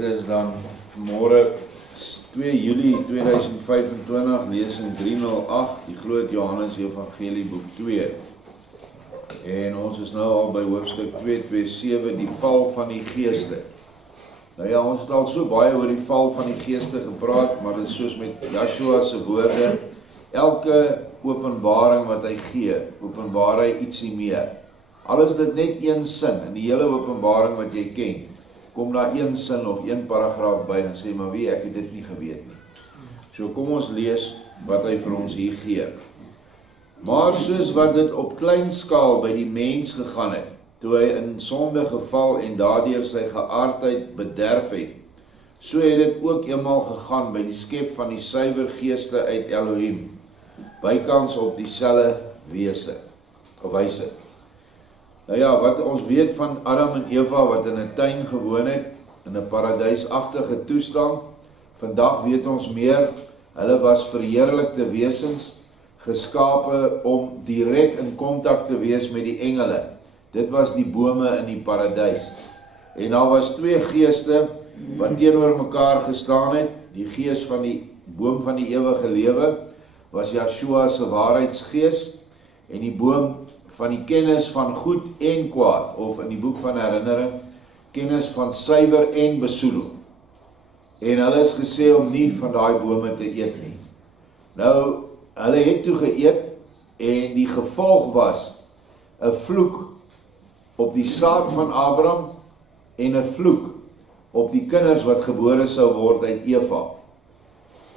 Dit is dan vanmorgen 2 Julie 2025, lesing 308, die groot Johannes Evangelie boek 2. En ons is nou al by hoofstuk 227, die val van die geeste. Nou ja, ons het al so baie oor die val van die geeste gepraat, maar dit is soos met Joshua se woorde, elke openbaring wat hy gee, openbaar hy ietsie meer. Al is dit net een sin, in die hele openbaring wat jy ken, kom daar een sin of een paragraaf by en sê, maar wie, ek het dit nie geweet nie. So kom ons lees wat hy vir ons hier gee. Maar soos wat dit op klein skaal by die mens gegaan het, toe hy in sonde geval en daardeur sy geaardheid bederf het, so het dit ook eenmaal gegaan by die skep van die suiwer geeste uit Elohim, bykans op dieselfde wyse. Nou ja, wat ons weet van Adam en Eva wat in 'n tuin gewoon het, in 'n paradysagtige toestand, vandag weet ons meer, hulle was verheerlikte wesens, geskape om direk in kontak te wees met die engele. Dit was die bome in die paradys. En daar was twee geeste wat teenoor mekaar gestaan het. Die gees van die boom van die ewige lewe was Joshua se waarheidsgees, en die boom van die kennis van goed en kwaad, of in die boek van herinnering, kennis van suiwer en besoedel. En hulle is gesê om nie van daai bome te eet nie. Nou, hulle het toe geëet, en die gevolg was 'n vloek op die saad van Abraham, en 'n vloek op die kinders wat gebore sou word uit Eva.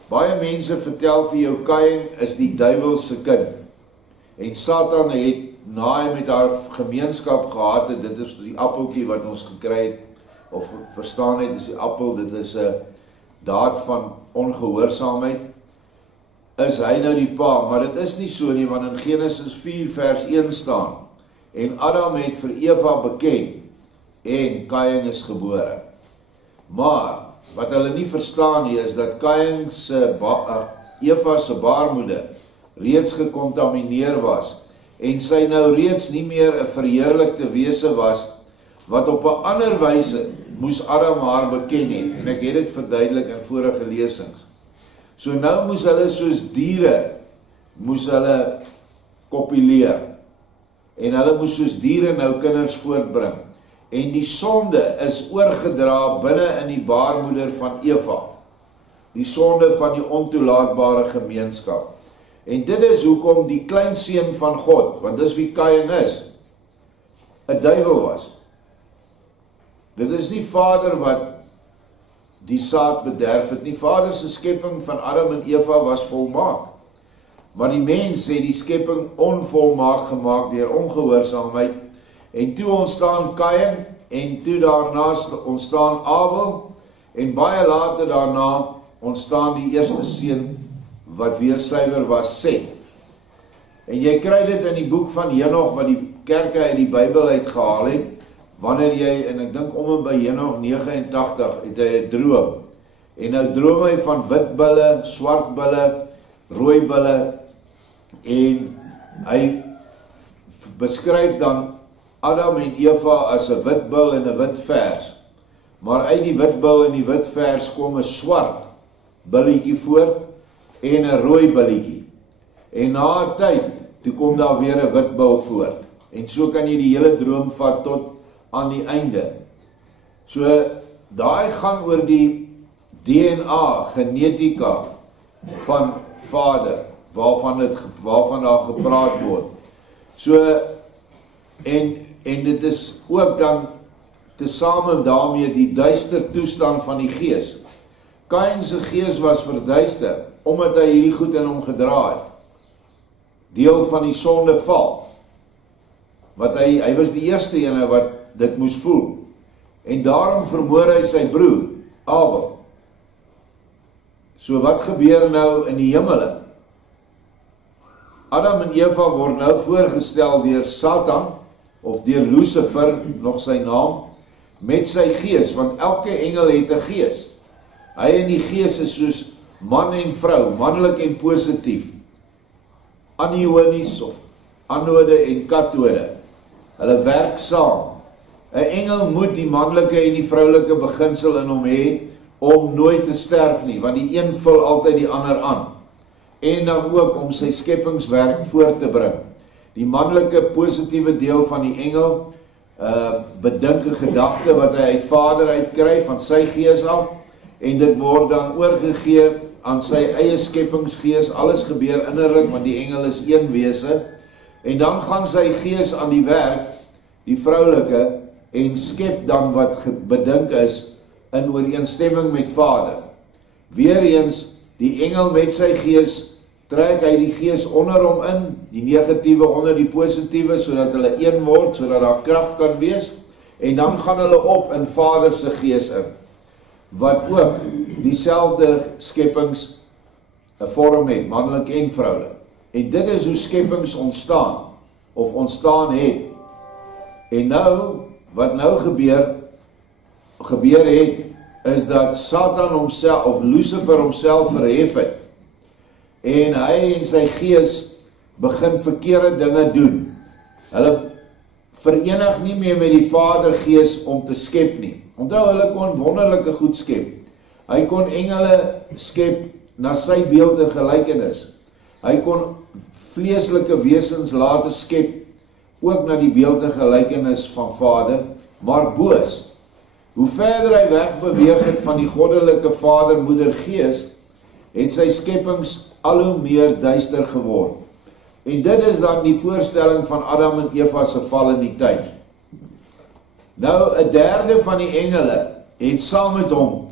Baie mense vertel vir jou, Kain is die duiwel se kind, en Satan het na hy met haar gemeenskap gehad het, dit is die appeltjie wat ons gekry het, of verstaan het, is die appel, dit is 'n daad van ongehoorsaamheid, is hy nou die pa, maar dit is nie so nie, want in Genesis 4 vers 1 staan, en Adam het vir Eva beken, en Kain is gebore. Maar, wat hulle nie verstaan nie, is dat Kain se Eva se baarmoeder reeds gekontamineer was, en sy nou reeds nie meer 'n verheerlikte wese was, wat op 'n ander wyse moes Adam haar beken het, en ek het dit verduidelik in vorige lesings. So nou moes hulle soos diere, moes hulle kopuleer, en hulle moes soos diere nou kinders voortbring, en die sonde is oorgedra binne in die baarmoeder van Eva, die sonde van die ontoelaatbare gemeenskap. En dit is hoekom die kleinseun van God, want dis wie Kain is, 'n duiwel was. Dit is nie Vader wat die saad bederf het nie. Vader se skepping van Adam en Eva was volmaak. Maar die mens het die skepping onvolmaak gemaak deur ongehoorsaamheid, en toe ontstaan Kain, en toe daarna ontstaan Abel, en baie later daarna ontstaan die eerste seun wat weer suiwer was, Set. En jy kry dit in die boek van Henog, wat die kerke uit die Bybel uitgehaal het, wanneer jy, en ek dink om en by Henog 89, het hy 'n droom, en nou droom hy van wit bulle, swart bulle, rooi bulle, en hy beskryf dan Adam en Eva as 'n wit bul en 'n wit vers, maar uit die wit bul en die wit vers kom 'n swart bulletjie voor, en 'n rooi bulletjie. En na 'n tyd, toe kom daar weer 'n wit bul voort. En so kan jy die hele droom vat tot aan die einde. So, daai gaan oor die DNA, genetika van Vader, waarvan daar gepraat word. So, en dit is ook dan, tesame daarmee, die duister toestand van die gees. Kain se gees was verduister, omdat hy hierdie goed in hom gedra het. Deel van die sondeval. Wat hy was die eerste ene wat dit moes voel. En daarom vermoor hy sy broer, Abel. So wat gebeur nou in die hemele? Adam en Eva word nou voorgestel deur Satan, of deur Lucifer, nog sy naam, met sy gees, want elke engel het 'n gees. Hy en die gees is soos man en vrou, mannelik en positief, anionies of anode en katode. Hulle werk saam, 'n engel moet die manlike en die vroulike beginsel in hom hê, om nooit te sterf nie, want die een vul altyd die ander aan. En dan ook om sy skepingswerk voort te bring. Die manlike positiewe deel van die engel bedink 'n gedagte wat hy uit Vader uitkry, van sy gees af, en dit word dan oorgegee aan sy eie skepingsgees. Alles gebeur innerlik, want die engel is een wese, en dan gaan sy gees aan die werk, die vroulike, en skep dan wat bedink is, in ooreenstemming met Vader. Weereens, die engel met sy gees, trek hy die gees onder hom in, die negatiewe onder die positiewe, sodat hulle een word, sodat daar krag kan wees, en dan gaan hulle op in Vader se gees in, wat ook dieselfde skepings vorm het, mannelik en vroulik. En dit is hoe skepings ontstaan, of ontstaan het. En nou, wat nou gebeur het, is dat Satan homself, of Lucifer homself verhef het, en hy en sy gees begin verkeerde dinge doen. Hulle verenig nie meer met die Vadergees om te skep nie. Onthou, hulle kon wonderlike goed skep. Hy kon engele skep na sy beeld en gelykenis. Hy kon vleeslike wesens later skep, ook na die beeld en gelykenis van Vader, maar boos. Hoe verder hy wegbeweeg het van die goddelike Vader, Moeder Gees, het sy skepings al hoe meer duister geword. En dit is dan die voorstelling van Adam en Eva se val in die tyd. Nou, 'n derde van die engele het saam met hom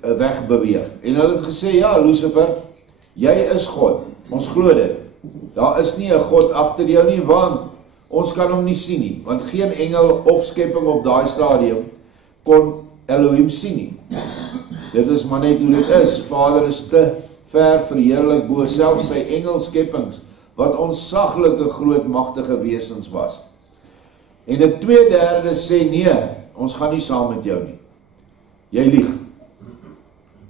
wegbeweeg. En hulle het gesê, ja, Lucifer, jy is God. Ons glo dit. Daar is nie 'n God agter jou nie, want ons kan hom nie sien nie. Want geen engel of skepping op daai stadium kon Elohim sien nie. Dit is maar net hoe dit is. Vader is te ver verheerlik bo selfs sy engelskeppings, wat ontsaglike groot magtige wesens was. En 'n 2/3 sê, nee, ons gaan nie saam met jou nie. Jy lieg.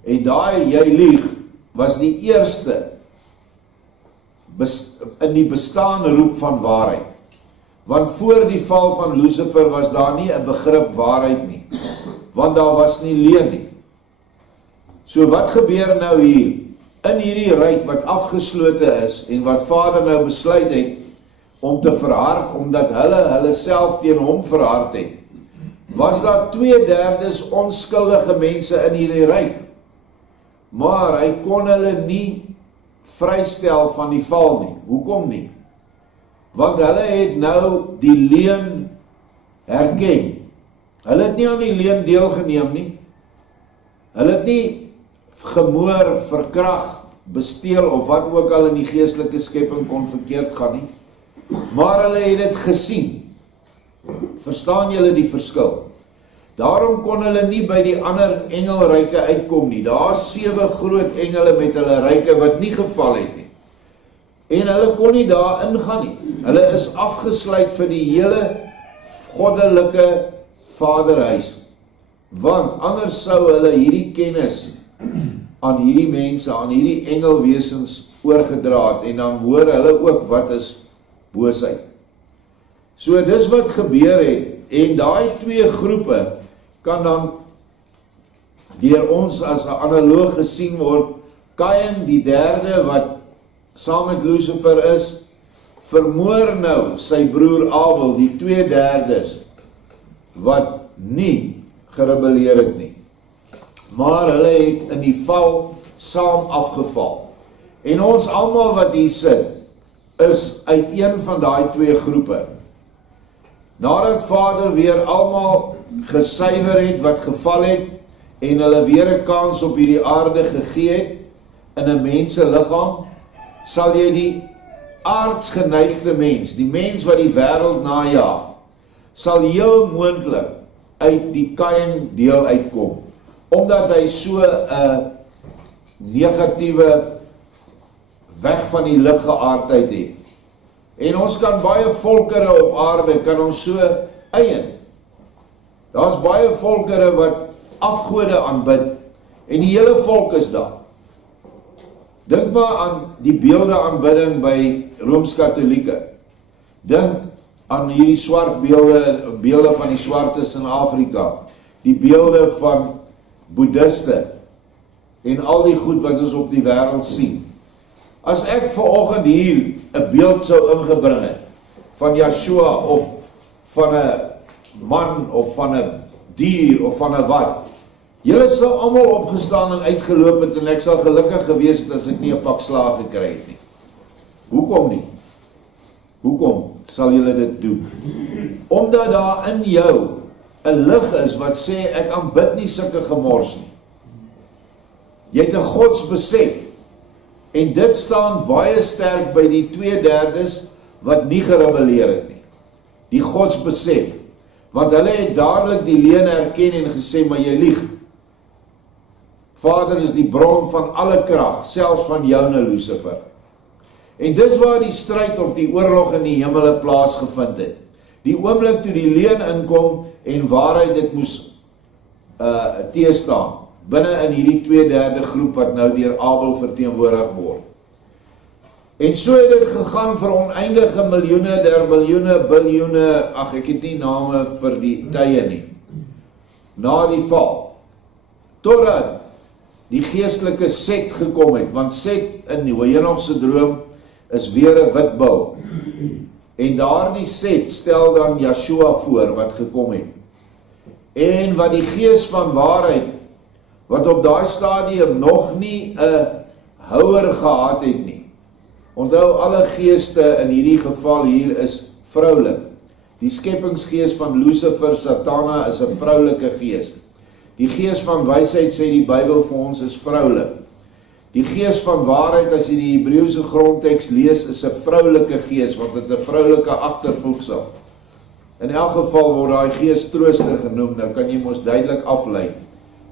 En daai jy lieg was die eerste in die bestaande roep van waarheid. Want voor die val van Lucifer was daar nie 'n begrip waarheid nie, want daar was nie leuen nie. So wat gebeur nou hier? In hierdie ryk wat afgeslote is, en wat Vader nou besluit het om te verhard, omdat hulle self teen hom verhard het, was daar 2/3 onskuldige mense in hierdie ryk. Maar hy kon hulle nie vrystel van die val nie. Hoekom nie? Want hulle het nou die leuen herken. Hulle het nie aan die leuen deelgeneem nie. Hulle het nie gemoor, verkrag, besteel of wat ook al in die geestelike skepping kon verkeerd gaan nie. Maar hulle het dit gesien. Verstaan julle die verskil? Daarom kon hulle nie by die ander engelryke uitkom nie. Daar is 7 groot engele met hulle ryke wat nie geval het nie. En hulle kon nie daar ingaan nie. Hulle is afgesluit vir die hele goddelike Vaderhuis. Want anders sou hulle hierdie kennis aan hierdie mense, aan hierdie engelwesens oorgedra het, en dan hoor hulle ook wat is boosheid. So dis wat gebeur het, en daai 2 groepe kan dan deur ons as 'n analoog gesien word. Kain, die derde wat saam met Lucifer is, vermoor nou sy broer Abel, die 2/3 wat nie gerebelleer het nie. Maar hulle het in die val saam afgeval. En ons almal wat hier sit, is uit een van daai 2 groepe. Nadat Vader weer almal gesuiwer het wat geval het, en hulle weer 'n kans op hierdie aarde gegee het, in 'n menseliggaam, sal jy die aardsgeneigde mens, die mens wat die wêreld najaag, sal heel moontlik uit die Kain deel uitkom, omdat hy so 'n negatiewe weg van die lig geaardheid het. En ons kan baie volkere op aarde, kan ons so eien. Daar's baie volkere wat afgode aanbid, en die hele volk is daar. Dink maar aan die beelde aanbidding by Rooms-Katolieke. Dink aan hierdie swart beelde van die swartes in Afrika, die beelde van boeddhiste, en al die goed wat ons op die wêreld sien. As ek vanoggend hier 'n beeld sou ingebring het, van Yeshua, of van 'n man, of van 'n dier, of van 'n wat, julle sou almal opgestaan en uitgeloop het, en ek sal gelukkig gewees het as ek nie 'n pak slaag gekry het nie. Hoekom nie? Hoekom sal julle dit doen? Omdat daar in jou 'n lig is wat sê, ek aanbid nie sulke gemors nie. Jy het 'n godsbesef, en dit staan baie sterk by die 2/3 wat nie gerebelleer het nie. Die godsbesef, want hulle het dadelik die leuen erken en gesê, maar jy lieg. Vader is die bron van alle krag, selfs van joune Lucifer. En dis waar die stryd of die oorlog in die hemele plaasgevind het. Die oomblik toe die leuen inkom en waarheid dit moes teestaan, binne in hierdie 2/3 groep wat nou deur Abel verteenwoordig word. En so het dit gegaan vir oneindige miljoene, der miljoene, biljoene, ek het nie name vir die tye nie, na die val, totdat die geestelike Set gekom het, want Set in die Henogse droom is weer 'n wit bul, en daardie Set stel dan Yeshua voor wat gekom het, en wat die gees van waarheid, wat op daai stadium nog nie 'n houer gehad het nie. Onthou, alle geeste in hierdie geval hier is vroulik. Die skepingsgees van Lucifer, Satana, is 'n vroulike gees. Die gees van wysheid, sê die Bybel vir ons, is vroulik. Die gees van waarheid, as jy die Hebreëse grondteks lees, is 'n vroulike gees, want dit 'n vroulike agtervoegsel. In elk geval word daai gees trooster genoem, nou kan jy mos duidelik aflei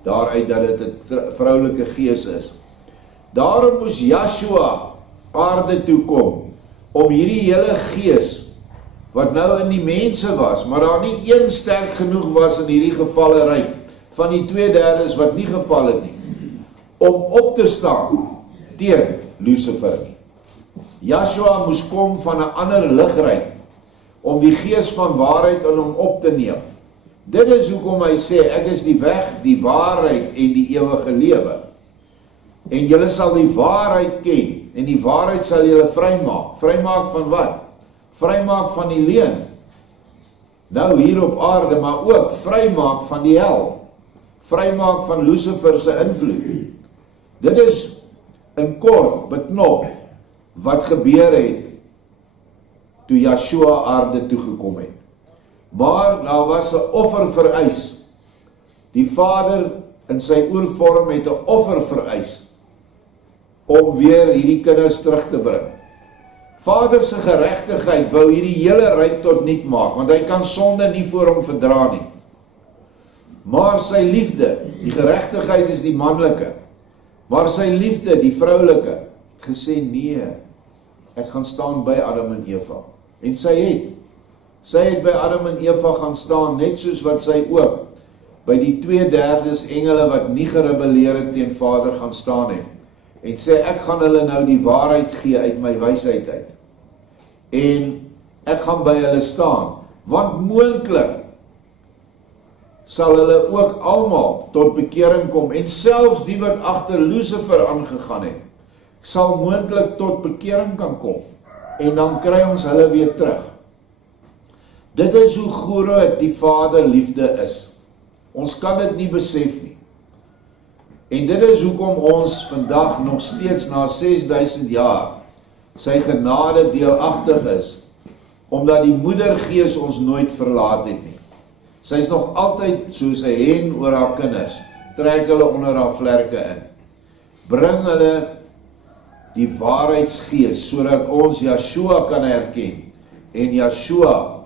daaruit dat dit 'n vroulike gees is. Daarom moes Yeshua aarde toe kom, om hierdie hele gees, wat nou in die mense was, maar daar nie een sterk genoeg was in hierdie gevalle ryk, van die 2/3 wat nie geval het nie, om op te staan teen Lucifer nie. Yeshua moes kom van 'n ander ligryk, om die gees van waarheid in hom op te neem. Dit is hoekom hy sê, ek is die weg, die waarheid en die ewige lewe. En julle sal die waarheid ken, en die waarheid sal julle vrymaak. Vrymaak van wat? Vrymaak van die leuen. Nou hier op aarde, maar ook vrymaak van die hel. Vrymaak van Lucifer se invloed. Dit is in kort beknop wat gebeur het toe Yeshua aarde toegekom het. Maar daar was 'n offer vereis. Die Vader in sy oervorm het 'n offer vereis om weer hierdie kinders terug te bring. Vader se geregtigheid wou hierdie hele ryk tot niet maak, want hy kan sonde nie voor hom verdra nie. Maar sy liefde, die geregtigheid is die manlike, maar sy liefde, die vroulike, het gesê nee, ek gaan staan by Adam en Eva. En sy het by Adam en Eva gaan staan, net soos wat sy ook by die 2/3 engele wat nie gerebelleer het teen Vader gaan staan het. En sê, ek gaan hulle nou die waarheid gee uit my wysheid uit. En ek gaan by hulle staan, want moontlik sal hulle ook almal tot bekering kom, en selfs die wat agter Lucifer aangegaan het, sal moontlik tot bekering kan kom, en dan kry ons hulle weer terug. Dit is hoe groot die Vader liefde is. Ons kan dit nie besef nie. En dit is hoekom ons vandag nog steeds na 6000 jaar sy genade deelagtig is, omdat die moedergees ons nooit verlaat het nie. Sy is nog altyd soos 'n hen oor haar kinders, trek hulle onder haar vlerke in, bring hulle die waarheidsgees, sodat ons Yeshua kan herken, en Yeshua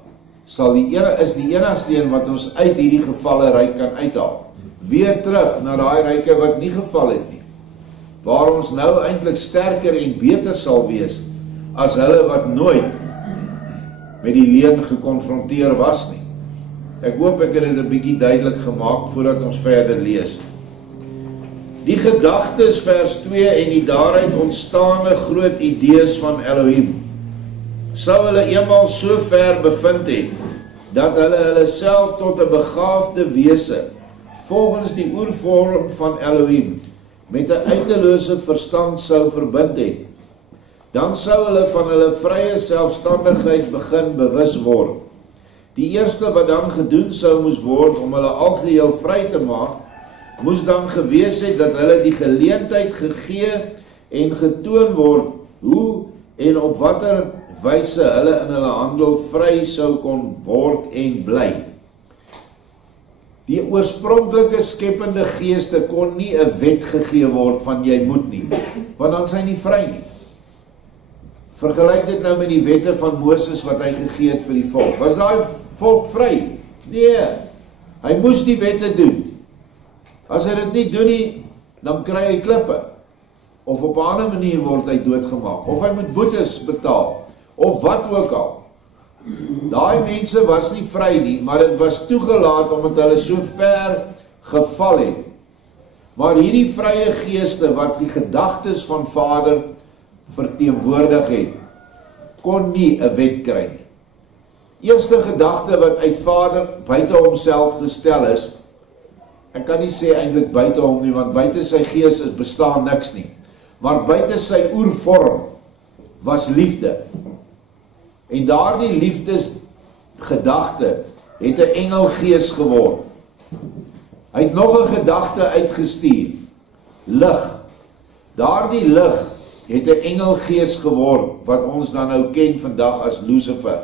is die enigste een wat ons uit hierdie gevalle ryk kan uithaal, weer terug na daai ryke wat nie geval het nie, waar ons nou eintlik sterker en beter sal wees, as hulle wat nooit met die leuen gekonfronteer was nie. Ek hoop ek het dit 'n bietjie duidelik gemaak voordat ons verder lees. Die gedagtes vers 2 en die daaruit ontstaande groot idees van Elohim. sou hulle eenmaal so ver bevind het, dat hulle self tot 'n begaafde wese, volgens die oervorm van Elohim, met 'n eindelose verstand sou verbind het, dan sou hulle van hulle vrye selfstandigheid begin bewus word. Die eerste wat dan gedoen sou moes word om hulle algeheel vry te maak, moes dan gewees het dat hulle die geleentheid gegee en getoon word, hoe en op watter wyse hulle in hulle handel vry sou kon word en bly. Die oorspronklike skepende geeste kon nie 'n wet gegee word van jy moet nie, want dan is hy nie vry nie. Vergelyk dit nou met die wette van Moses wat hy gegee het vir die volk. Was daai volk vry? Nee, hy moes die wette doen. As hy dit nie doen nie, dan kry hy klippe. Of op 'n ander manier word hy doodgemaak. Of hy moet boetes betaal. Of wat ook al. Daai mense was nie vry nie, maar dit was toegelaat omdat hulle so ver geval het. Maar hierdie vrye geeste wat die gedagtes van Vader verteenwoordig het, kon nie 'n wet kry nie. Eerste gedagte wat uit Vader buite homself gestel is, ek kan nie sê eintlik buite hom nie, want buite sy gees is bestaan niks nie, maar buite sy oervorm was liefde. En daardie liefdesgedagte het 'n engelgees geword. Hy het nog 'n gedagte uitgestuur, lig. Daardie lig het 'n engelgees geword, wat ons dan nou ken vandag as Lucifer,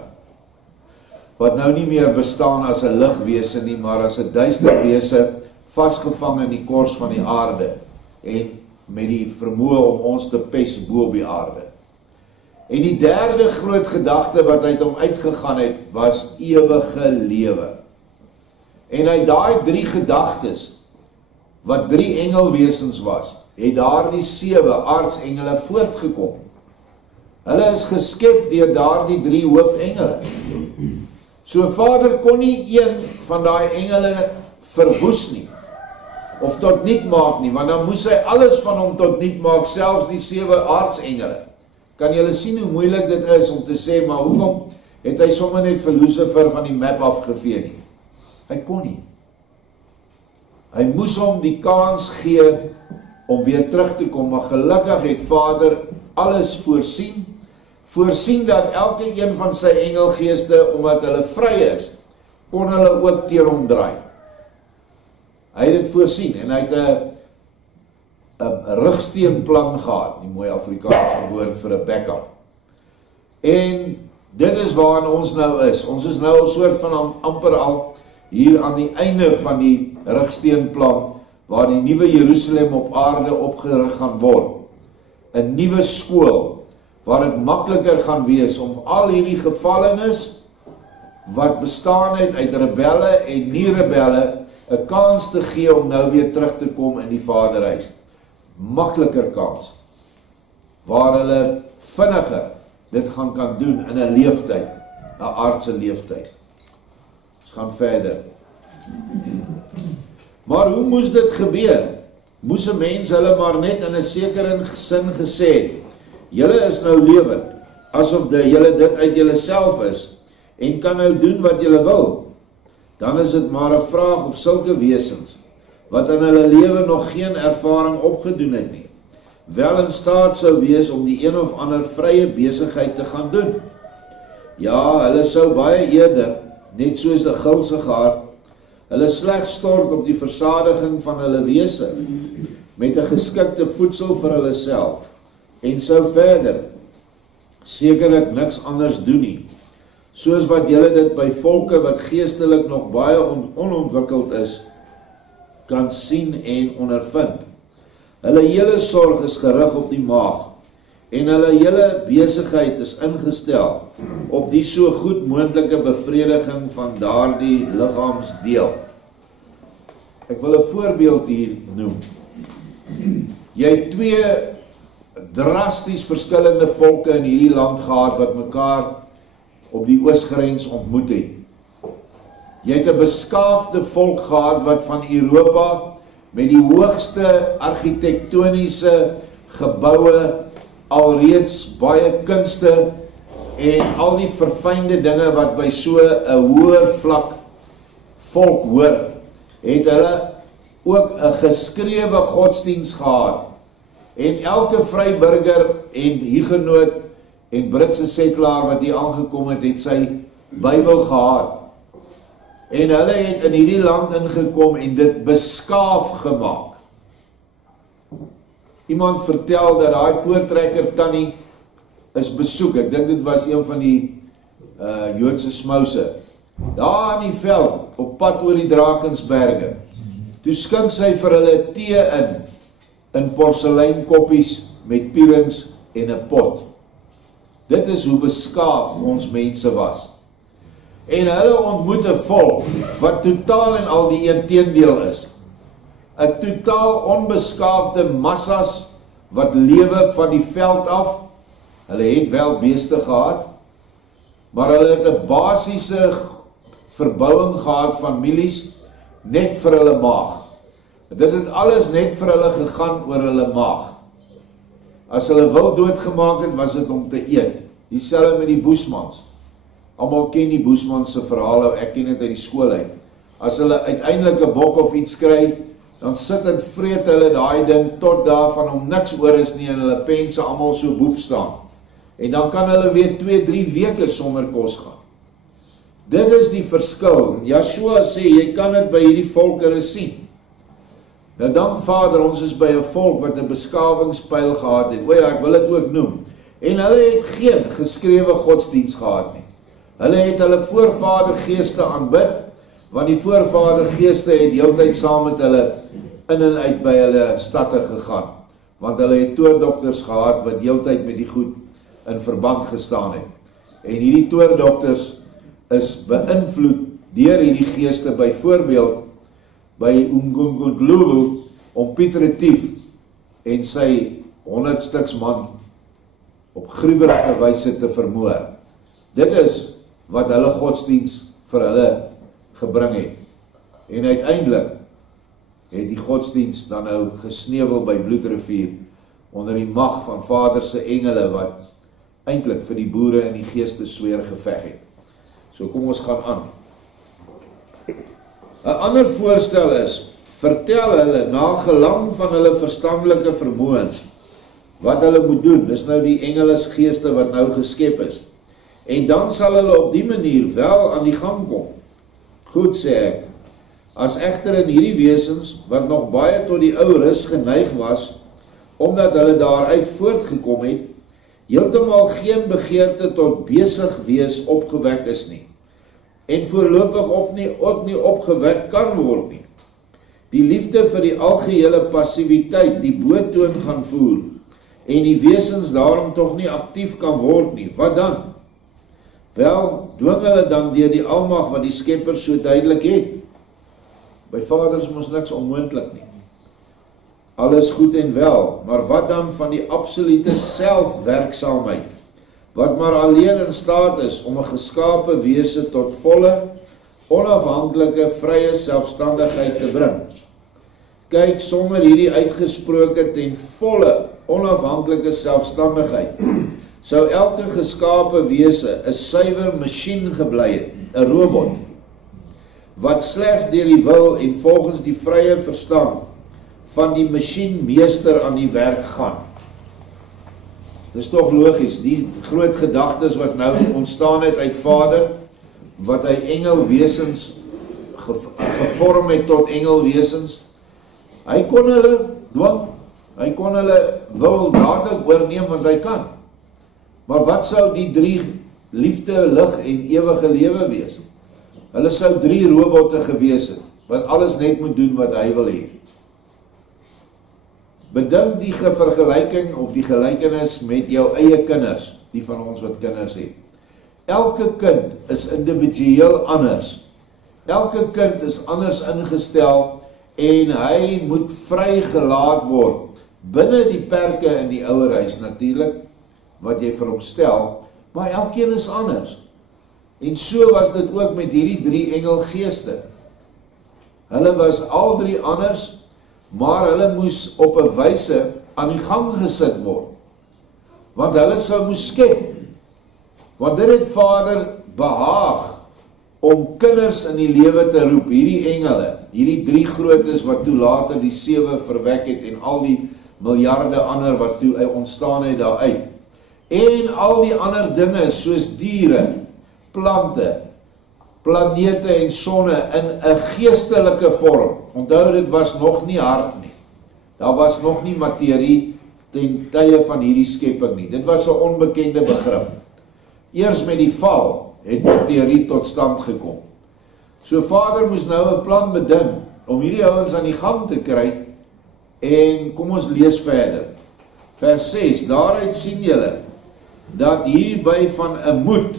wat nou nie meer bestaan as 'n ligwese nie, maar as 'n duisterwese, vasgevang in die kors van die aarde, en met die vermoë om ons te pes bo op die aarde. En die derde groot gedagte wat uit hom uitgegaan het, was ewige lewe. En uit daai 3 gedagtes, wat 3 engelwesens was, het daardie 7 aartsengele voortgekom. Hulle is geskep deur daardie 3 hoofengele. So Vader kon nie een van daai engele verwoes nie, of tot niet maak nie, want dan moes hy alles van hom tot niet maak, selfs die 7 aartsengele. Kan julle sien hoe moeilik dit is om te sê, maar hoekom het hy sommer net vir Lucifer van die map afgevee nie? Hy kon nie. Hy moes hom die kans gee om weer terug te kom, maar gelukkig het Vader alles voorsien dat elke een van sy engelgeeste, omdat hulle vry is, kon hulle ook teen hom draai. Hy het dit voorsien, en hy het 'n rugsteenplan gehad, die mooi Afrikaanse woord vir 'n backup. En dit is waarin ons nou is. Ons is nou 'n soort van amper al hier aan die einde van die rugsteenplan, waar die nuwe Jerusalem op aarde opgerig gaan word. 'n Nuwe skool, waar dit makliker gaan wees om al hierdie gevallenes, wat bestaan het uit rebelle en nie rebelle, 'n kans te gee om nou weer terug te kom in die Vaderhuis. Makliker kans, waar hulle vinniger dit kan doen in 'n leeftyd, 'n aardse leeftyd. Ons gaan verder. Maar hoe moes dit gebeur? Moes 'n mens hulle maar net in 'n sekere sin gesê het, julle is nou lewend, asof julle dit uit julle self is, en kan nou doen wat julle wil. Dan is dit maar 'n vraag of sulke wesens, wat in hulle lewe nog geen ervaring opgedoen het nie, wel in staat sou wees om die een of ander vrye besigheid te gaan doen. Ja, hulle sou baie eerder, net soos 'n gulsigaar, hulle slegs stort op die versadiging van hulle wese, met 'n geskikte voedsel vir hulle self, en sou verder sekerlik niks anders doen nie, soos wat julle dit by volke wat geestelik nog baie onontwikkeld is, kan sien en ondervind. Hulle hele sorg is gerig op die maag, en hulle hele besigheid is ingestel op die so goed moontlike bevrediging van daardie liggaamsdeel. Ek wil 'n voorbeeld hier noem. Jy het 2 drasties verskillende volke in hierdie land gehad wat mekaar op die oosgrens ontmoet het. Jy het 'n beskaafde volk gehad wat van Europa met die hoogste argitektoniese geboue, alreeds baie kunste en al die verfynde dinge wat by so 'n hoër vlak volk hoor, het hulle ook 'n geskrewe godsdiens gehad. En elke vryburger en hugenoot en Britse settelaar wat hier aangekom het, het sy Bybel gehad. En hulle het in hierdie land ingekom en dit beskaaf gemaak. Iemand vertel dat daai voortrekker tannie is besoek. Ek dink dit was een van die Joodse smouse. Daar in die veld, op pad oor die Drakensberge. Toe skink sy vir hulle tee in porseleinkoppies met pierings en 'n pot. Dit is hoe beskaaf ons mense was. En hulle ontmoet 'n volk wat totaal en al die teendeel is. 'n Totaal onbeskaafde massas wat lewe van die veld af. Hulle het wel beeste gehad, maar hulle het 'n basiese verbouing gehad van milies net vir hulle maag. Dit het alles net vir hulle gegaan oor hulle maag. As hulle wil doodgemaak het, was dit om te eet. Dieselfde met die Boesmans. Almal ken die Boesmans se verhale, ek ken dit uit die skool uit. As hulle uiteindelik 'n bok of iets kry, dan sit en vreet hulle daai ding tot daarvan om niks oor is nie en hulle pense almal so boep staan. En dan kan hulle weer 2-3 weke sonder kos gaan. Dit is die verskil. Joshua sê, jy kan dit by hierdie volkere sien. Nou dank Vader, ons is by 'n volk wat 'n beskawingspyl gehad het. O ja, ek wil dit ook noem. En hulle het geen geskrewe godsdiens gehad nie. Hulle het hulle voorvadergeeste aanbid, want die voorvadergeeste het heeltyd saam met hulle in en uit by hulle stadte gegaan. Want hulle het toordokters gehad wat heeltyd met die goed in verband gestaan het. En hierdie toordokters is beïnvloed deur hierdie geeste, byvoorbeeld by Umgungundlovu om Piet Retief en sy 100 stuks man op gruwelike wyse te vermoor. Dit is wat hulle godsdiens vir hulle gebring het. En uiteindelik het die godsdiens dan nou gesneuwel by Bloedrivier onder die mag van Vader se engele wat eintlik vir die boere in die geestesweer geveg het. So kom ons gaan aan. 'n Ander voorstel is, vertel hulle na gelang van hulle verstandelike vermoëns wat hulle moet doen. Dis nou die engelesgeeste wat nou geskep is. En dan sal hulle op die manier wel aan die gang kom. Goed, sê ek. As egter in hierdie wesens, wat nog baie tot die ou rus geneig was, omdat hulle daaruit voortgekom het, heeltemal geen begeerte tot besig wees opgewek is nie, en voorlopig ook nie opgewek kan word nie. Die liefde vir die algehele passiwiteit die boetoon gaan voer, en die wesens daarom tog nie aktief kan word nie. Wat dan? Wel, dwing hulle dan deur die almag wat die Skepper so duidelik het. By Vader is mos niks onmoontlik nie. Alles goed en wel, maar wat dan van die absolute selfwerksaamheid, wat maar alleen in staat is om 'n geskape wese tot volle, onafhanklike, vrye selfstandigheid te bring? Kyk, sonder hierdie uitgesproke ten volle onafhanklike selfstandigheid, sou elke geskape wese 'n suiwer masjien gebly het, 'n robot, wat slegs deur die wil en volgens die vrye verstand van die masjienmeester aan die werk gaan. Dis tog logies, die groot gedagtes wat nou ontstaan het uit Vader, wat hy engelwesens gevorm het tot engelwesens, hy kon hulle dwing, hy kon hulle wil dadelik oorneem, want hy kan. Maar wat sou die 3 liefde, lig en ewige lewe wees? Hulle sou 3 robotte gewees het, wat alles net moet doen wat hy wil hê. Bedink die vergelyking of die gelykenis met jou eie kinders, die van ons wat kinders het. Elke kind is individueel anders. Elke kind is anders ingestel en hy moet vrygelaat word, binne die perke in die ouerhuis natuurlik, wat jy vir hom stel, maar elkeen is anders. En so was dit ook met hierdie 3 engelgeeste. Hulle was al 3 anders, maar hulle moes op 'n wyse aan die gang gesit word. Want hulle sou moes skep. Want dit het Vader behaag om kinders in die lewe te roep, hierdie engele, hierdie 3 grootes wat toe later die 7 verwek het en al die miljarde ander wat toe ontstaan het daaruit. En al die ander dinge soos diere, plante, planete en sonne in 'n geestelike vorm. Onthou, dit was nog nie hard nie. Daar was nog nie materie ten tye van hierdie skepping nie. Dit was 'n onbekende begrip. Eers met die val het materie tot stand gekom. So Vader moes nou 'n plan beding om hierdie ouens aan die gang te kry. En kom ons lees verder. Vers 6, daaruit sien julle dat hierby van 'n moed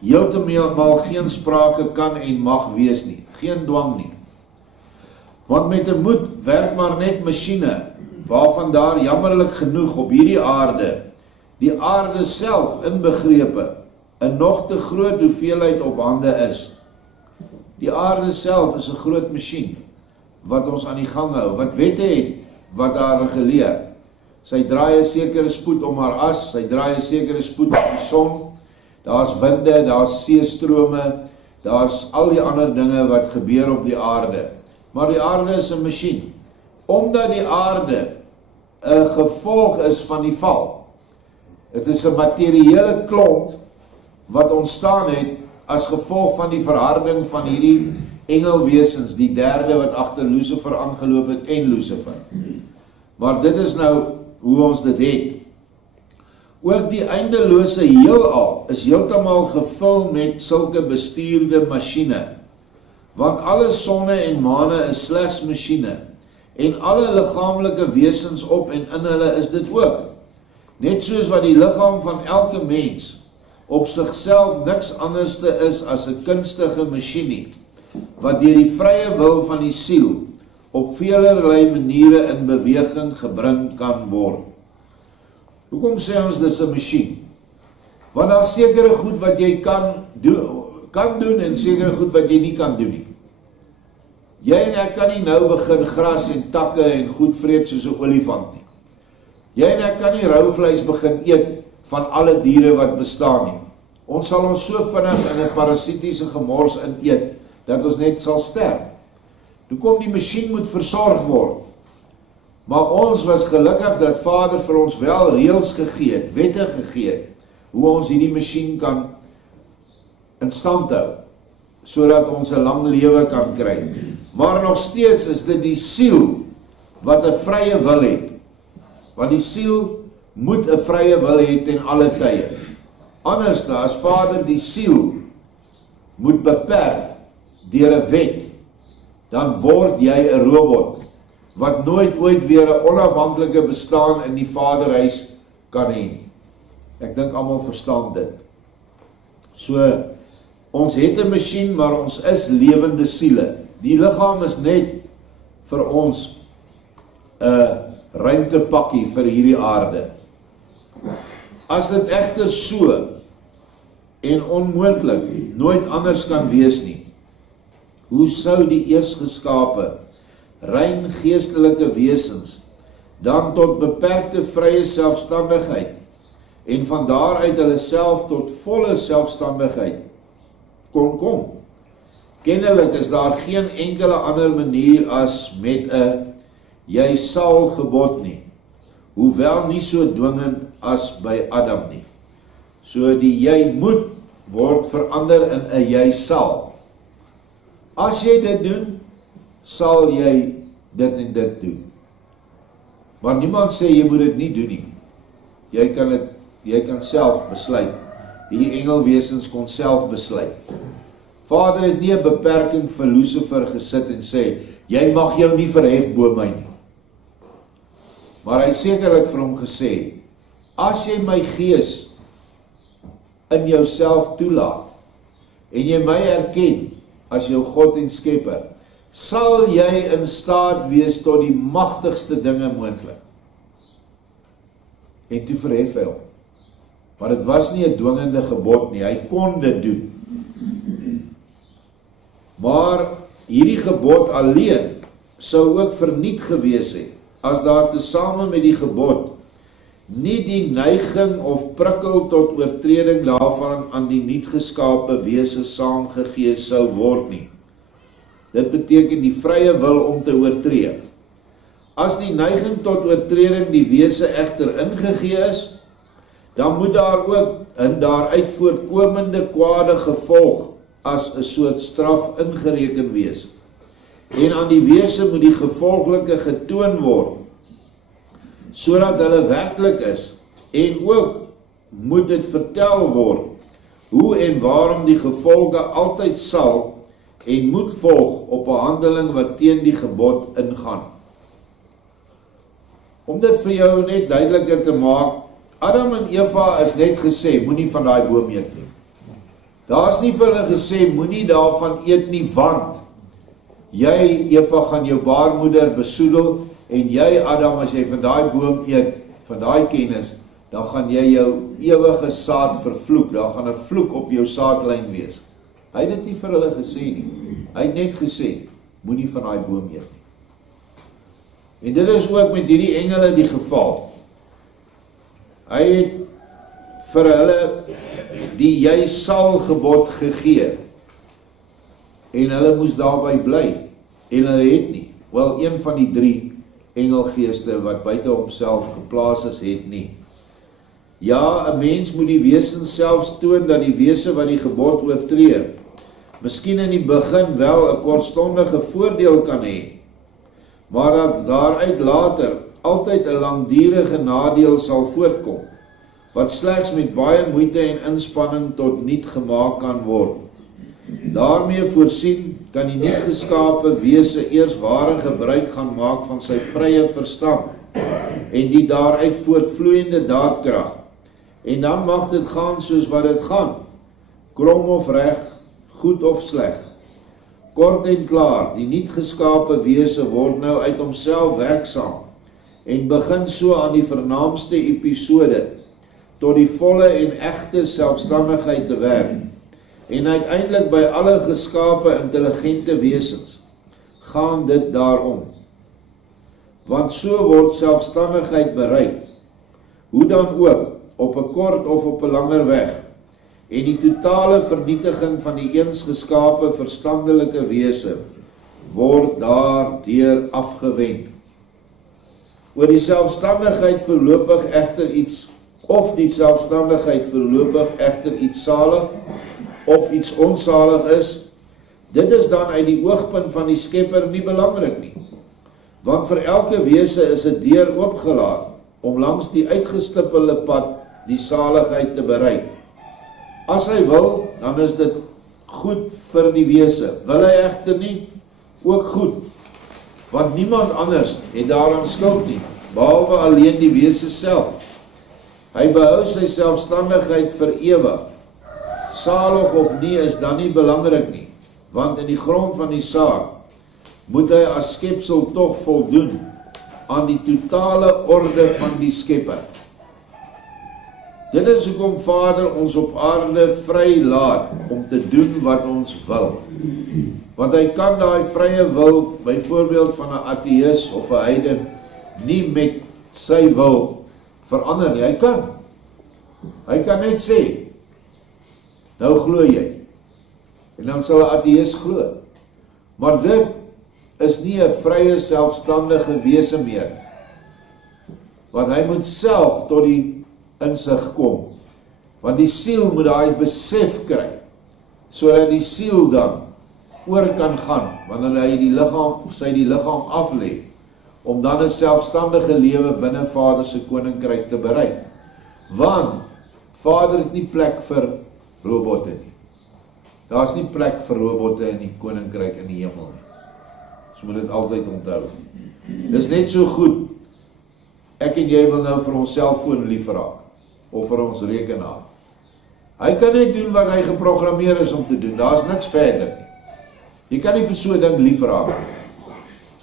heeltemal geen sprake kan en mag wees nie, geen dwang nie. Want met 'n moed werk maar net masjiene, waarvan daar jammerlik genoeg op hierdie aarde, die aarde self inbegrepe, 'n nog te groot hoeveelheid op hande is. Die aarde self is 'n groot masjien, wat ons aan die gang hou, wat wette het, wat daar reguleer. Sy draai 'n sekere spoed om haar as, sy draai 'n sekere spoed op die son, daar's winde, daar's seestrome, daar's al die ander dinge wat gebeur op die aarde. Maar die aarde is 'n masjien, omdat die aarde 'n gevolg is van die val. Dit is 'n materiële klont wat ontstaan het as gevolg van die verharding van hierdie engelwesens, die derde wat agter Lucifer aangeloop het en Lucifer. Maar dit is nou hoe ons dit het. Ook die eindelose heelal is heeltemal gevul met sulke bestuurde masjiene, want alle sonne en maane is slegs masjiene, en alle liggaamlike wesens op en in hulle is dit ook. Net soos wat die liggaam van elke mens op sigself niks anderste is as 'n kunstige masjienie, wat deur die vrye wil van die siel op velerlei maniere in beweging gebring kan word. Hoekom sê ons dis 'n masjien? Want daar is sekere goed wat jy kan doen en sekere goed wat jy nie kan doen nie. Jy en ek kan nie nou begin gras en takke en goed vreet soos 'n olifant nie. Jy en ek kan nie rou vleis begin eet van alle diere wat bestaan nie. Ons sal ons so vinnig in 'n parasitiese gemors in eet, dat ons net sal sterf. Toe kom die masjien moet versorg word. Maar ons was gelukkig dat Vader vir ons wel reëls gegee het, wette gegee het, hoe ons hierdie masjien kan in stand hou, sodat ons 'n lang lewe kan kry. Maar nog steeds is dit die siel wat 'n vrye wil het. Want die siel moet 'n vrye wil hê ten alle tye. Anders as Vader die siel moet beperk deur 'n wet, dan word jy 'n robot wat nooit ooit weer 'n onafhanklike bestaan in die Vaderhuis kan hê nie. Ek dink almal verstaan dit. So, ons het 'n masjien, maar ons is lewende siele. Die liggaam is net vir ons 'n ruimtepakkie vir hierdie aarde. As dit egter so en onmoontlik nooit anders kan wees nie, hoe sou die eers geskape, rein geestelike wesens dan tot beperkte vrye selfstandigheid en van daaruit hulle self tot volle selfstandigheid kon kom? Kennelik is daar geen enkele ander manier as met 'n jy sal gebod nie, hoewel nie so dwingend as by Adam nie. So die jy moet word verander in 'n jy sal. As jy dit doen, sal jy dit en dit doen. Maar niemand sê jy moet dit nie doen nie. Jy kan self besluit. Die engelwesens kon self besluit. Vader het nie 'n beperking vir Lucifer gesit en sê, jy mag jou nie verhef bo my nie. Maar hy sekerlik vir hom gesê, as jy my gees in jouself toelaat, en jy my erken as jou God en Skepper, sal jy in staat wees tot die magtigste dinge moontlik. En toe verhef hy hom. Maar dit was nie 'n dwingende gebod nie, hy kon dit doen. Maar hierdie gebod alleen sou ook verniet gewees het, as daar tesame met die gebod nie die neiging of prikkel tot oortreding daarvan aan die niet geskape wese saamgegee sou word nie. Dit beteken die vrye wil om te oortree. As die neiging tot oortreding die wese egter ingegee is, dan moet daar ook 'n daaruit voortkomende kwade gevolg as 'n soort straf ingereken wees. En aan die wese moet die gevolglike getoon word, sodat hulle werklik is, en ook moet dit vertel word, hoe en waarom die gevolge altyd sal en moet volg op 'n handeling wat teen die gebod ingaan. Om dit vir jou net duideliker te maak, Adam en Eva is net gesê, moenie van daai boom eet nie. Daar is nie vir hulle gesê, moenie daarvan eet nie, want jy, Eva, gaan jou baarmoeder besoedel, en jy, Adam, as jy van daai boom eet, van daai kennis, dan gaan jy jou ewige saad vervloek, dan gaan 'n vloek op jou saadlyn wees. Hy het dit nie vir hulle gesê nie. Hy het net gesê, moenie van daai boom eet nie. En dit is ook met hierdie engele die geval. Hy het vir hulle die jy sal gebod gegee, en hulle moes daarby bly, en hulle het nie. Wel, een van die 3 engelgeeste wat buite homself geplaas is, het nie. Ja, 'n mens moet die wesens selfs toon dat die wese wat die gebod oortree, miskien in die begin wel 'n kortstondige voordeel kan hê, maar dat daaruit later altyd 'n langdurige nadeel sal voortkom, wat slegs met baie moeite en inspanning tot niet gemaak kan word. Daarmee voorsien kan die niet geskape wese eers ware gebruik gaan maak van sy vrye verstand en die daaruit voortvloeiende daadkrag. En dan mag dit gaan soos wat dit gaan, krom of reg, goed of sleg. Kort en klaar, die niet geskape wese word nou uit homself werksaam en begin so aan die vernaamste episode tot die volle en egte selfstandigheid te werk. En uiteindelik by alle geskape intelligente wesens gaan dit daarom. Want so word selfstandigheid bereik, hoe dan ook, op 'n kort of op 'n langer weg, en die totale vernietiging van die eens geskape verstandelike wese word daardeur afgewend. Oor die selfstandigheid voorlopig egter iets, of die selfstandigheid voorlopig egter iets salig, of iets onsalig is, dit is dan uit die oogpunt van die Skepper nie belangrik nie. Want vir elke wese is 'n deur oopgelaat om langs die uitgestippelde pad die saligheid te bereik. As hy wil, dan is dit goed vir die wese. Wil hy egter nie, ook goed, want niemand anders het daaraan skuld nie, behalwe alleen die wese self. Hy behou sy selfstandigheid vir ewig. Salig of nie is dan nie belangrik nie, want in die grond van die saak moet hy as skepsel tog voldoen aan die totale orde van die Skepper. Dit is hoekom Vader ons op aarde vry laat om te doen wat ons wil. Want hy kan daai vrye wil, byvoorbeeld van 'n ateïs of 'n heiden, nie met sy wil verander nie. Hy kan net sê, nou glo jy, en dan sal 'n ateïs glo. Maar dit is nie 'n vrye selfstandige wese meer, want hy moet self tot die insig kom, want die siel moet daai besef kry, sodat die siel dan oor kan gaan, wanneer hy die liggaam aflê, om dan 'n selfstandige lewe binne Vader se koninkryk te bereik. Want Vader het nie plek vir robotte nie. Daar is nie plek vir robotte in die koninkryk in die hemel nie. So moet dit altyd onthou. Dis net so goed, ek en jy wil nou vir ons selfoon liefraak, of vir ons rekenaar. Hy kan net doen wat hy geprogrammeer is om te doen, daar is niks verder nie. Jy kan nie vir so 'n ding liefraak.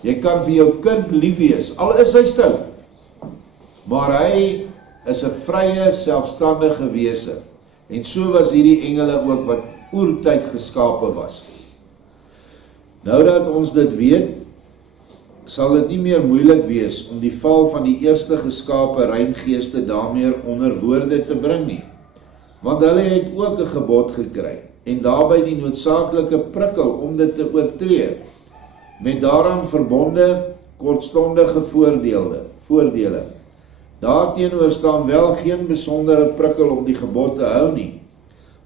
Jy kan vir jou kind lief wees, al is hy stout, maar hy is 'n vrye, selfstandige wese, en so was hierdie engele ook wat oertyd geskape was. Nou dat ons dit weet, sal dit nie meer moeilik wees om die val van die eerste geskape reingeeste daarmee onder woorde te bring nie, want hulle het ook 'n gebod gekry, en daarby die noodsaaklike prikkel om dit te oortree, met daaraan verbonde kortstondige voordele. Daarteenoor staan wel geen besondere prikkel om die gebod te hou nie,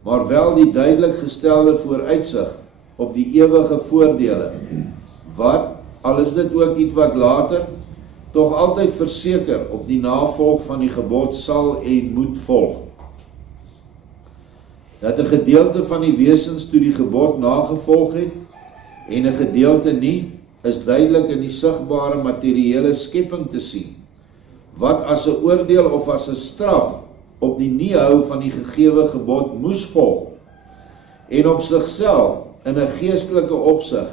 maar wel die duidelik gestelde vooruitsig op die ewige voordele, wat, al is dit ook iets wat later, tog altyd verseker op die navolg van die gebod sal en moet volg. Dat 'n gedeelte van die wesens toe die gebod nagevolg het, en 'n gedeelte nie, is duidelik in die sigbare materiële skepping te sien, wat as 'n oordeel of as 'n straf op die nie hou van die gegewe gebod moes volg, en op sigself in 'n geestelike opsig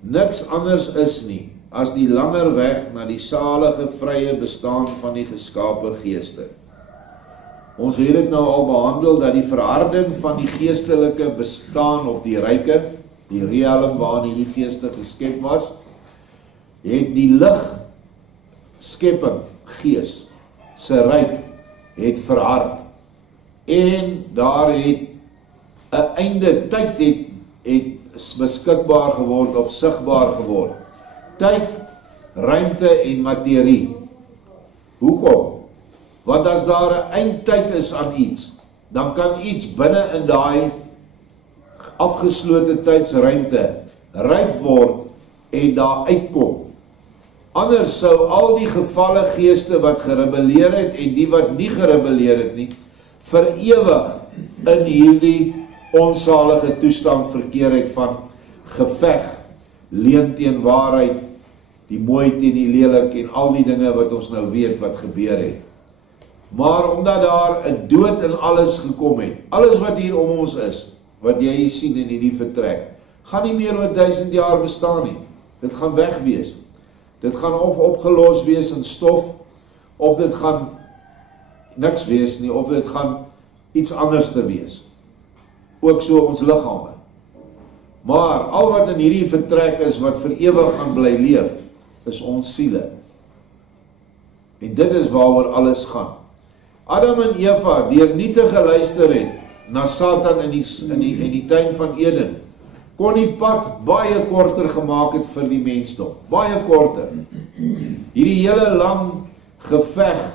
niks anders is nie as die langer weg na die salige vrye bestaan van die geskape geeste. Ons het dit nou al behandel dat die verharding van die geestelike bestaan of die ryke, die realm waarin die geeste geskep was, het die lig skepping, gees, se ryk, het verhard. En daar het 'n einde, tyd het beskikbaar geword of sigbaar geword. Tyd, ruimte en materie. Hoekom? Want as daar 'n eindtyd is aan iets, dan kan iets binne in daai afgeslote tydsruimte ryp word en daar uitkom. Anders sou al die gevalle geeste wat gerebelleer het en die wat nie gerebelleer het nie, vir ewig in hierdie onsalige toestand verkeer het van geveg, leuen teen waarheid, die mooi teen die lelik en al die dinge wat ons nou weet wat gebeur het. Maar omdat daar 'n dood in alles gekom het, alles wat hier om ons is, wat jy hier sien in hierdie vertrek, gaan nie meer oor 1000 jaar bestaan nie. Dit gaan weg wees. Dit gaan opgelos wees in stof, of dit gaan niks wees nie, of dit gaan iets anders te wees. Ook so ons liggame. Maar al wat in hierdie vertrek is, wat vir ewig gaan bly leef, is ons siele. En dit is waaroor alles gaan. Adam en Eva, deur nie te geluister het na Satan in die tuin van Eden, kon die pad baie korter gemaak het vir die mensdom. Baie korter. Hierdie hele lang geveg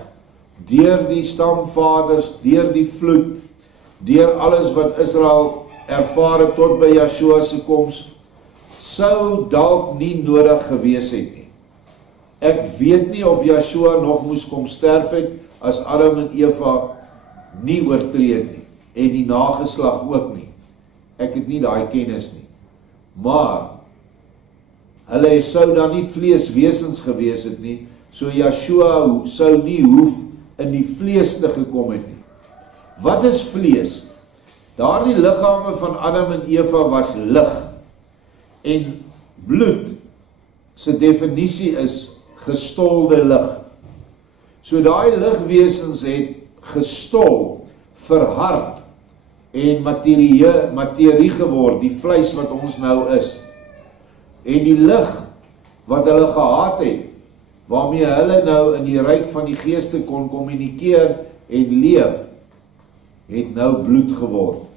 deur die stamvaders, deur die vloed, deur alles wat Israel ervaar het tot by Yeshua se koms, sou dalk nie nodig gewees het nie. Ek weet nie of Yeshua nog moes kom sterf het as Adam en Eva nie oortree het nie, en die nageslag ook nie. Ek het nie daai kennis nie. Maar hulle sou dan nie vleeswesens gewees het nie, so Yeshua sou nie hoef in die vlees te gekom het nie. Wat is vlees? Daardie liggame van Adam en Eva was lig, en bloed se definisie is gestolde lig. So daai ligwesens het gestol, verhard en materie geword, die vleis wat ons nou is. En die lig wat hulle gehad het, waarmee hulle nou in die ryk van die geeste kon kommunikeer en leef, het nou bloed geword.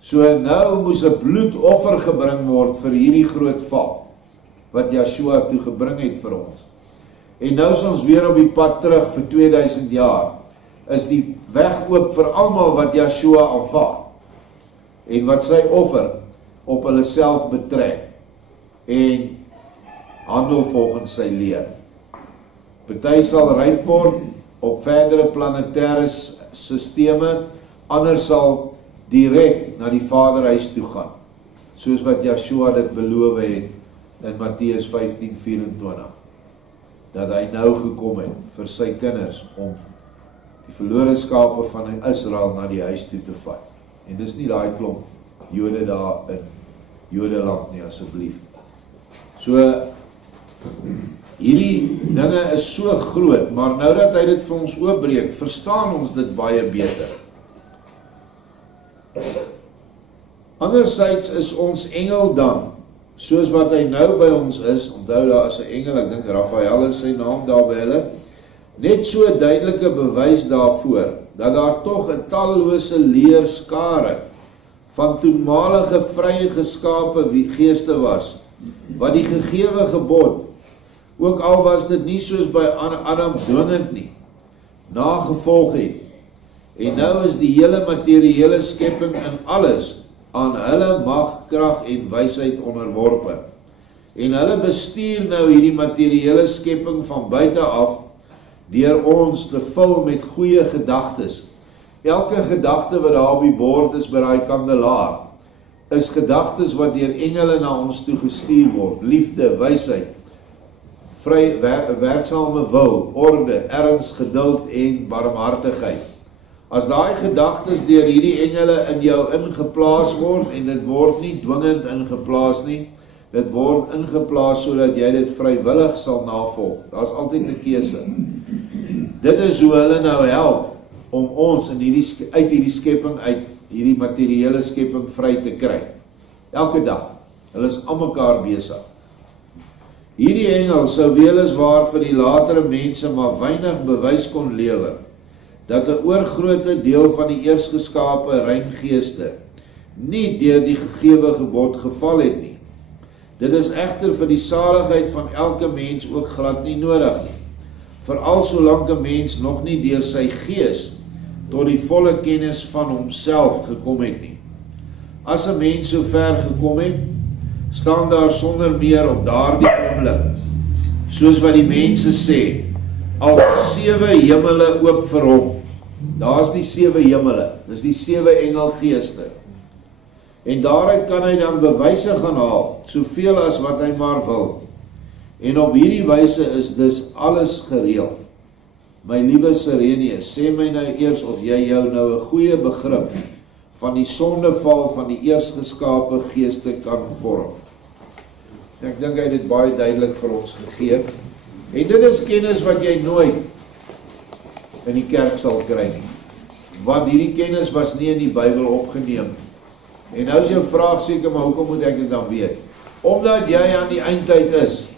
So nou moes 'n bloedoffer gebring word vir hierdie groot val, wat Yeshua toe gebring het vir ons. En nou is ons weer op die pad terug vir 2000 jaar, is die weg oop vir almal wat Yeshua aanvaar, en wat sy offer op hulle self betrek, en handel volgens sy leer. Party sal ryp word op verdere planetêre sisteme, ander sal direk na die Vaderhuis toe gaan, soos wat Yeshua dit beloof het in Matteus 15:24, dat hy nou gekom het vir sy kinders om die verlore skape van Israel na die huis toe te vat. En dis nie daai klomp Jode daar in Jodeland nie, asseblief. So, hierdie dinge is so groot, maar nou dat hy dit vir ons oopbreek, verstaan ons dit baie beter. Anderzijds is ons engel dan soos wat hy nou by ons is, onthou daar is 'n engel, ek dink Raphael is sy naam daar by hulle, net so duidelike bewys daarvoor, dat daar tog 'n tallose leerskare van toenmalige vrye geskape geeste was, wat die gegewe gebod, ook al was dit nie soos by Adam dwingend nie, nagevolg het. En nou is die hele materiële skepping in alles aan hulle mag, krag en wysheid onderworpe. En hulle bestuur nou hierdie materiële skepping van buite af, deur ons te vul met goeie gedagtes. Elke gedagte wat daar op die bord is by daai kandelaar, is gedagtes wat deur engele na ons toe gestuur word. Liefde, wysheid, werksame wil, orde, erns, geduld en barmhartigheid. As daai gedagtes deur hierdie engele in jou ingeplaas word, en dit word nie dwingend ingeplaas nie, dit word ingeplaas sodat jy dit vrywillig sal navolg. Daar's altyd 'n keuse. Dit is hoe hulle nou help om ons uit hierdie skepping, uit hierdie materiële skepping vry te kry. Elke dag. Hulle is aan mekaar besig. Hierdie engel sou weliswaar vir die latere mense maar weinig bewys kon lewer, dat 'n oorgrote deel van die eersgeskape rein geeste nie deur die gegewe gebod geval het nie. Dit is egter vir die saligheid van elke mens ook glad nie nodig nie, veral solank 'n mens nog nie deur sy gees tot die volle kennis van homself gekom het nie. As 'n mens so ver gekom het, staan daar sonder meer op daardie oomblik, soos wat die mense sê, al 7 hemele oop vir hom. Daar's die 7 hemele, dis die 7 engelgeeste. En daaruit kan hy dan bewyse gaan haal, soveel as wat hy maar wil. En op hierdie wyse is dus alles gereël. My liewe Sirenius, sê my nou eers of jy jou nou 'n goeie begrip van die sondeval van die eersgeskape geeste kan vorm. Ek dink hy het dit baie duidelik vir ons gegee. En dit is kennis wat jy nooit in die kerk sal kry nie. Want hierdie kennis was nie in die Bybel opgeneem. En nou is jou vraag seker, maar hoekom moet ek dit dan weet? Omdat jy aan die eindtyd is,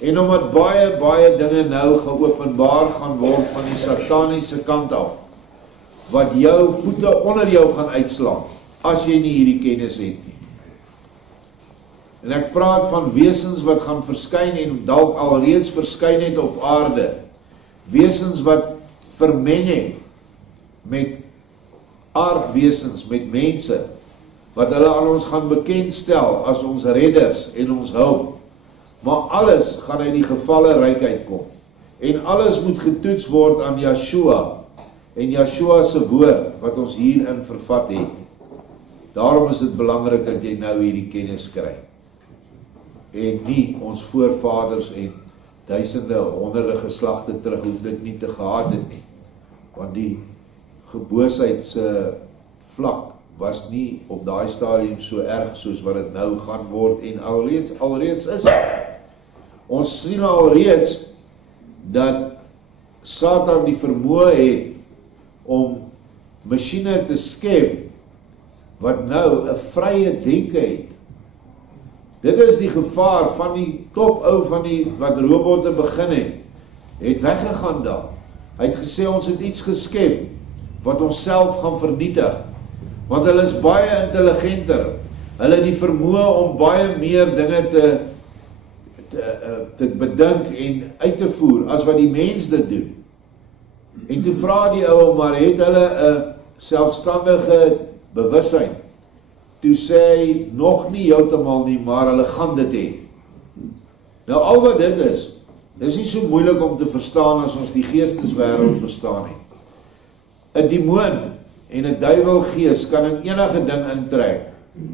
en omdat baie dinge nou geopenbaar gaan word van die sataniese kant af, wat jou voete onder jou gaan uitslaan, as jy nie hierdie kennis het nie. En ek praat van wesens wat gaan verskyn en dalk alreeds verskyn het op aarde. Wesens wat vermeng het met aardwesens, met mense, wat hulle aan ons gaan bekendstel as ons redders en ons hulp. Maar alles gaan uit die gevalle rykheid kom. En alles moet getoets word aan Yeshua, en Yeshua se woord, wat ons hierin vervat het. Daarom is dit belangrik dat jy nou hierdie kennis kry. En nie ons voorvaders en duisende, honderde geslagte terug hoef dit nie te gehad het nie. Want die geboosheid se vlak was nie op daai stadium so erg soos wat dit nou gaan word en alreeds is. Ons sien alreeds dat Satan die vermoë het om masjiene te skep wat nou 'n vrye denke het. Dit is die gevaar van die top-ou van die wat robotte begin het weggegaan daar. Hy het gesê ons het iets geskep wat ons self gaan vernietig. Want hulle is baie intelligenter. Hulle het die vermoë om baie meer dinge te bedink en uit te voer as wat die mens dit doen. En toe vra die ou, maar het hulle 'n selfstandige bewussyn? Toe sê hy, nog nie heeltemal nie, maar hulle gaan dit hê. Nou al wat dit is nie so moeilik om te verstaan as ons die geesteswêreld verstaan het. 'n Demoon en 'n duiwelgees kan in enige ding intrek,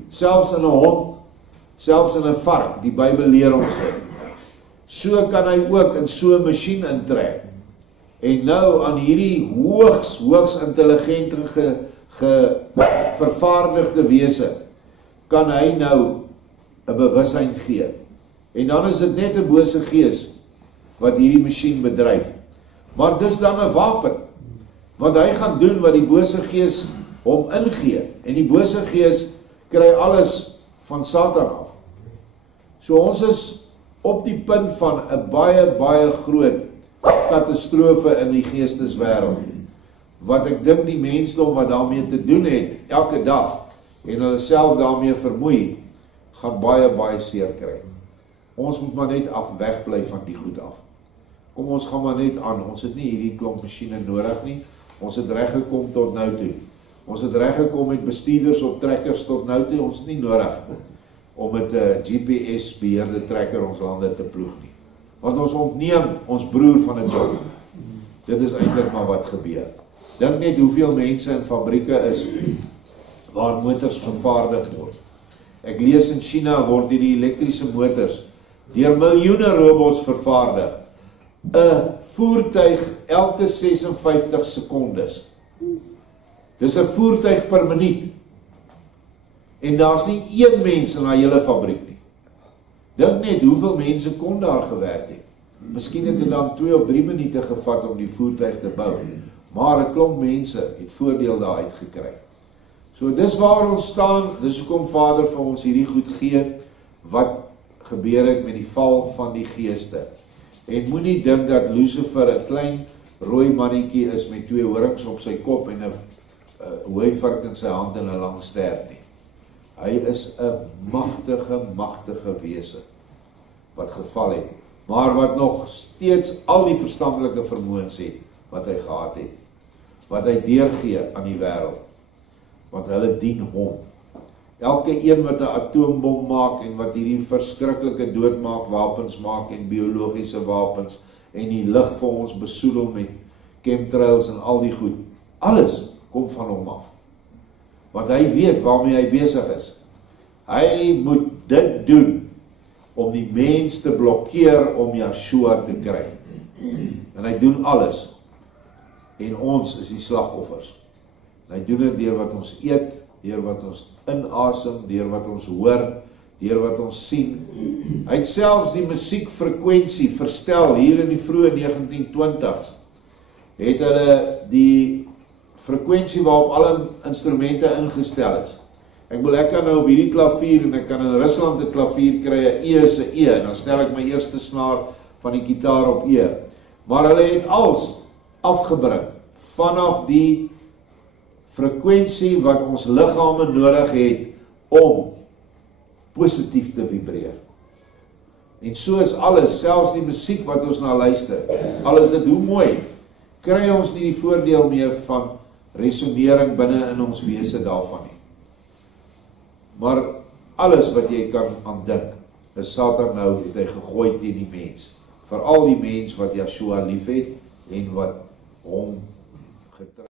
selfs in 'n hond, selfs in 'n vark, die Bybel leer ons dit. So kan hy ook in so 'n masjien intrek. En nou aan hierdie hoogs intelligente vervaardigde wese kan hy nou 'n bewussyn gee. En dan is dit net 'n bose gees wat hierdie masjien bedryf. Maar dis dan 'n wapen, want hy gaan doen wat die bose gees hom ingee. En die bose gees kry alles van Satan af. So ons is op die punt van 'n baie groot katastrofe in die geesteswêreld, wat ek dink die mensdom wat daarmee te doen het, elke dag, en hulle self daarmee vermoei, gaan baie seer kry. Ons moet maar net wegbly van die goed af. Kom ons gaan maar net aan, ons het nie hierdie klomp masjiene nodig nie, ons het reg gekom tot nou toe. Ons het reg gekom met bestuurders op trekkers tot nou toe, ons het nie nodig om met 'n GPS beheerde trekker ons lande te ploeg nie. Want ons ontneem ons broer van 'n job. Dit is eintlik maar wat gebeur. Dink net hoeveel mense in fabrieke is waar motors vervaardig word. Ek lees in China word hierdie elektriese motors deur miljoene robots vervaardig. 'n Voertuig elke 56 sekondes. Dis 'n voertuig per minuut. En daar's nie een mens in daai hele fabriek nie. Dink net hoeveel mense kon daar gewerk het. Miskien het dit dan 2 of 3 minute gevat om die voertuig te bou. Maar 'n klomp mense het voordeel daaruit gekry. So dis waar ons staan, dis hoekom Vader vir ons hierdie goed gee, wat gebeur het met die val van die geeste. En moenie dink dat Lucifer 'n klein rooi mannetjie is met 2 horings op sy kop en 'n hooivark in sy hand en 'n lang stert nie. Hy is 'n magtige wese wat geval het, maar wat nog steeds al die verstandelike vermoëns het wat hy gehad het, wat hy deurgee aan die wêreld, want hulle dien hom. Elke een wat 'n atoombom maak en wat hierdie verskriklike doodmaakwapens maak en biologiese wapens en die lug vir ons besoedel met chemtrails en al die goed, alles kom van hom af. Want hy weet waarmee hy besig is. Hy moet dit doen om die mens te blokkeer om Yeshua te kry. En hy doen alles. En ons is die slagoffers. En hy doen dit deur wat ons eet, deur wat ons inasem, deur wat ons hoor, deur wat ons sien. Hy het selfs die musiekfrekwensie verstel hier in die vroeë 1920s. Het hulle die frekwensie waarop alle instrumente ingestel is. Ek kan nou op hierdie klavier, en ek kan in Rusland 'n klavier kry, 'n E is 'n E, en dan stel ek my eerste snaar van die gitaar op E. Maar hulle het als afgebring vanaf die frekwensie wat ons liggame nodig het om positief te vibreer. En so is alles, selfs die musiek wat ons na luister, alles dit, hoe mooi, kry ons nie die voordeel meer van resonering binne in ons wese daarvan nie. Maar alles wat jy kan aandink, is Satan nou, het hy gegooi teen die mens. Veral die mens wat Yeshua liefhet en wat hom getrou